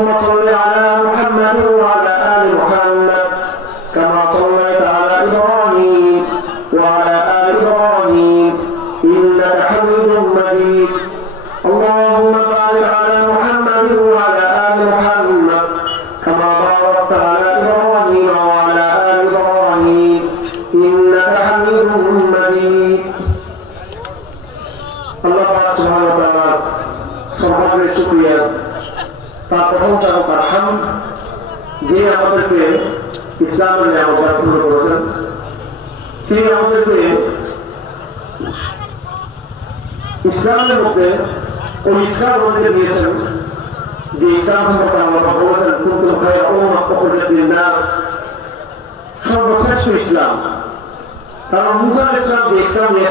اللهم صل على محمد وعلى آل محمد كما صليت على إبراهيم وعلى آل إبراهيم إنك حميد مجيد اللهم بارك على محمد وعلى آل محمد كما باركت على إبراهيم وعلى آل إبراهيم إنك حميد مجيد الله سبحانه وتعالى সম্পর্কে শুকরিয়া তার প্রশংসা ও তার হামদ যে আমাদেরকে ইসলামের নিয়ামত দান করেছেন তিনি আমাদেরকে ইসলামের মধ্যে ও ইসলাম আমাদেরকে দিয়েছেন যে ইসলাম সম্পর্কে আল্লাহ বলেছেন কুনতুম খায়রা উম্মাহ উখরিজাত লিন-নাস সর্বশ্রেষ্ঠ ইসলাম কারণ মুসা আলাইহিস সালাম যে ইসলাম নিয়ে